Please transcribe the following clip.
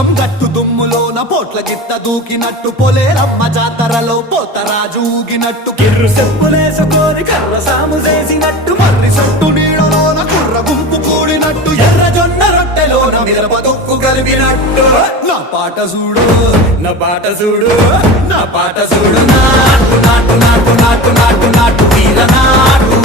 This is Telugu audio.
పోచం గట్టు దుమ్ములోన పోట్ల గిత్త దూకినట్టు పొలేరమ్మ జాతరలో పోతరాజు ఊగినట్టు కిర్రు చెప్పులేసుకొని కర్ర సాము చేసినట్టు మర్రి సొట్టు నీడలోన కుర్ర గుంపు కూడినట్టు ఎర్ర జొన్న రొట్టెలోన మిరప దొక్కు కలిపినట్టు నా పాట చూడు నా పాట చూడు నా పాట చూడు నాటు నాటు నాటు నాటు నాటు నాటు వీర నాటు